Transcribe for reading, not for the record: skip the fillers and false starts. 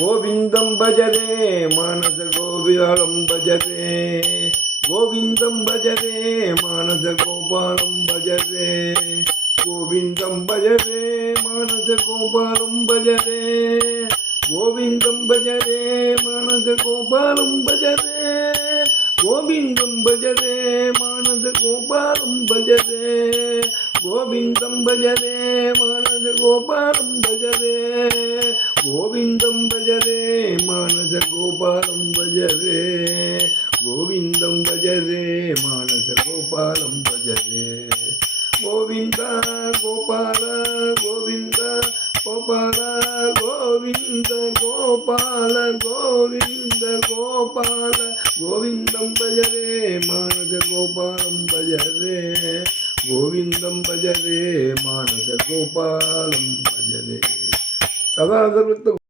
கோவிந்தம் பஜரே மானச கோபிலம் பஜரே கோவிந்தம் பஜரே மானச கோபாலம் பஜரே கோவிந்தம் பஜரே மானச கோபாலம் பஜரே கோவிந்தம் பஜரே மானச கோபாலம் பஜரே கோவிந்தம் பஜரே மானச கோபாலம் பஜரே கோவிந்தம் பஜரே மானச கோபாலம் பஜரே கோவிந்தம் பஜரே மானச கோபாலம் பஜரே கோவிந்தம் பஜரே மானச கோபாலம் பஜரே கோவிந்த கோபால கோவிந்த கோபால கோவிந்த கோபால கோவிந்த கோபால கோவிந்தம் பஜரே மானச கோபாலம் பஜரே கோவிந்தம் பஜரே மானச கோபாலம் பஜரே சதா சர்வத்த